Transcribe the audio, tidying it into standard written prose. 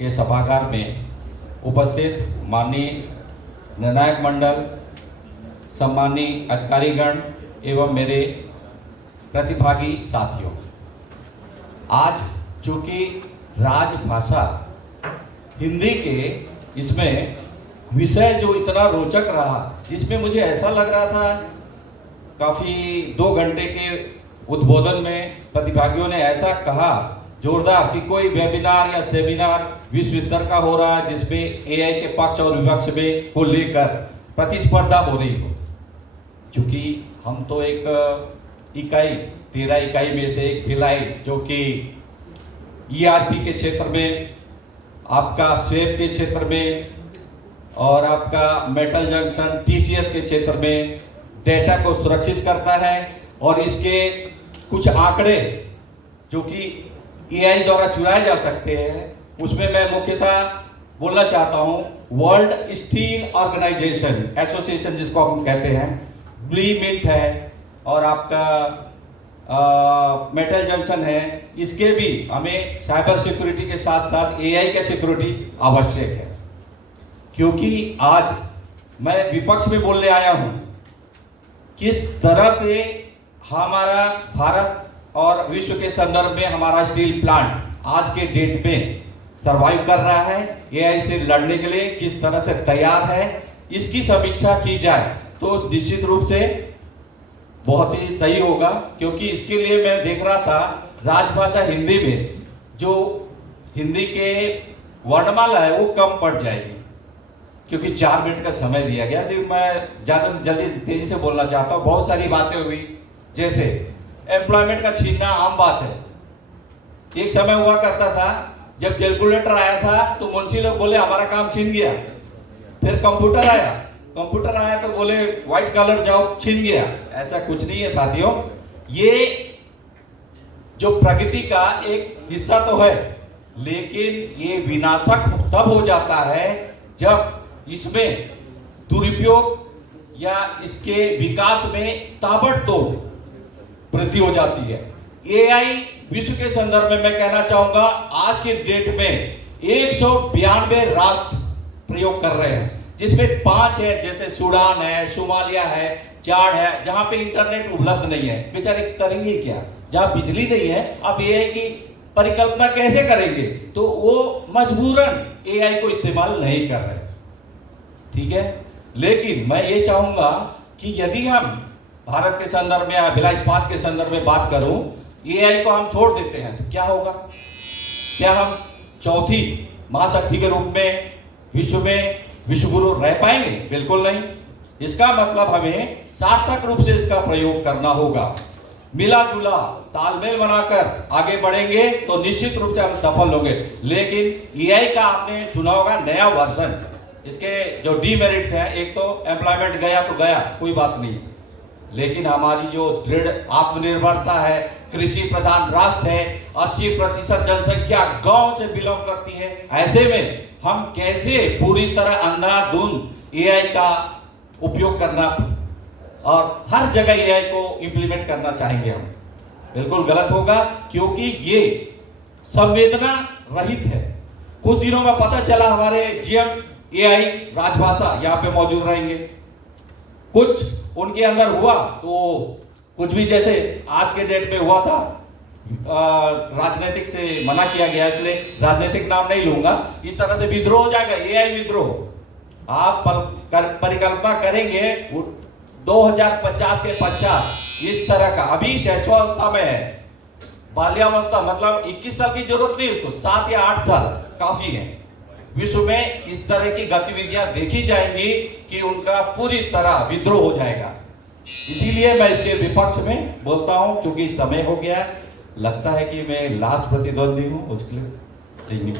के सभागार में उपस्थित माननीय निर्णायक मंडल, सम्मानीय अधिकारीगण एवं मेरे प्रतिभागी साथियों, आज चूँकि राजभाषा हिंदी के इसमें विषय जो इतना रोचक रहा, जिसमें मुझे ऐसा लग रहा था काफ़ी 2 घंटे के उद्बोधन में प्रतिभागियों ने ऐसा कहा जोरदार कि कोई वेबिनार या सेमिनार विश्व स्तर का हो रहा है जिसमें एआई के पक्ष और विपक्ष में को लेकर प्रतिस्पर्धा हो रही हो। चूँकि हम तो एक इकाई 13 इकाई में से एक भिलाई जो कि ईआरपी के क्षेत्र में, आपका स्वेप के क्षेत्र में और आपका मेटल जंक्शन टीसीएस के क्षेत्र में डेटा को सुरक्षित करता है और इसके कुछ आंकड़े जो कि एआई द्वारा चुराए जा सकते हैं, उसमें मैं मुख्यतः बोलना चाहता हूं वर्ल्ड स्टील ऑर्गेनाइजेशन एसोसिएशन जिसको हम कहते हैं, ब्ली मिंट है और आपका मेटल जंक्शन है, इसके भी हमें साइबर सिक्योरिटी के साथ साथ एआई का सिक्योरिटी आवश्यक है। क्योंकि आज मैं विपक्ष में बोलने आया हूं किस तरह से हमारा भारत और विश्व के संदर्भ में हमारा स्टील प्लांट आज के डेट में सरवाइव कर रहा है, एआई से लड़ने के लिए किस तरह से तैयार है, इसकी समीक्षा की जाए तो निश्चित रूप से बहुत ही सही होगा। क्योंकि इसके लिए मैं देख रहा था राजभाषा हिंदी में जो हिंदी के वर्णमाला है वो कम पड़ जाएगी, क्योंकि 4 मिनट का समय दिया गया। तो मैं ज़्यादा से जल्दी तेजी से बोलना चाहता हूँ। बहुत सारी बातें हुई, जैसे एम्प्लॉयमेंट का छीनना आम बात है। एक समय हुआ करता था जब कैलकुलेटर आया था तो मुंशी लोग बोले हमारा काम छीन गया। फिर कंप्यूटर आया तो बोले व्हाइट कलर जाओ, छीन गया। ऐसा कुछ नहीं है साथियों, ये जो प्रगति का एक हिस्सा तो है, लेकिन ये विनाशक तब हो जाता है जब इसमें दुरुपयोग या इसके विकास में ताबड़तोड़ वृद्धि हो जाती है। एआई विश्व के संदर्भ में मैं कहना चाहूंगा आज के डेट में 192 राष्ट्र प्रयोग कर रहे हैं, जिसमें 5 है, जैसे सूडान है, सोमालिया है, चाड है, जहां पे इंटरनेट उपलब्ध नहीं है। बेचारे करेंगे क्या? जहां बिजली नहीं है, आप एआई की परिकल्पना कैसे करेंगे? तो वो मजबूरन एआई को इस्तेमाल नहीं कर रहे, ठीक है। लेकिन मैं ये चाहूंगा कि यदि हम भारत के संदर्भ में या भिलाई इस्पात के संदर्भ में बात करूं, एआई को हम छोड़ देते हैं तो क्या होगा? क्या हम चौथी महाशक्ति के रूप में विश्व गुरु रह पाएंगे? बिल्कुल नहीं। इसका मतलब हमें सार्थक रूप से इसका प्रयोग करना होगा। मिला जुला तालमेल बनाकर आगे बढ़ेंगे तो निश्चित रूप से हम सफल होंगे। लेकिन एआई का आपने सुना होगा नया वर्जन, इसके जो डीमेरिट्स हैं, एक तो एम्प्लॉयमेंट गया तो गया, कोई बात नहीं, लेकिन हमारी जो दृढ़ आत्मनिर्भरता है, कृषि प्रधान राष्ट्र है, 80% जनसंख्या गांव से बिलोंग करती है, ऐसे में हम कैसे पूरी तरह अंधाधुंध एआई का उपयोग करना और हर जगह एआई को इंप्लीमेंट करना चाहेंगे? हम बिल्कुल गलत होगा, क्योंकि ये संवेदना रहित है। कुछ दिनों में पता चला हमारे जीएम एआई राजभाषा यहाँ पे मौजूद रहेंगे, कुछ उनके अंदर हुआ तो कुछ भी जैसे आज के डेट में हुआ था, राजनीतिक से मना किया गया, इसलिए राजनीतिक नाम नहीं लूंगा, इस तरह से विद्रोह हो जाएगा, एआई विद्रोह। आप परिकल्पना करेंगे 2050 के पश्चात इस तरह का, अभी शैशवावस्था में है, बाल्यावस्था मतलब 21 साल की जरूरत नहीं, उसको 7 या 8 साल काफी है। विश्व में इस तरह की गतिविधियां देखी जाएंगी कि उनका पूरी तरह विद्रोह हो जाएगा। इसीलिए मैं इसके विपक्ष में बोलता हूं, क्योंकि समय हो गया, लगता है कि मैं लास्ट प्रतिद्वंदी हूं, उसके लिए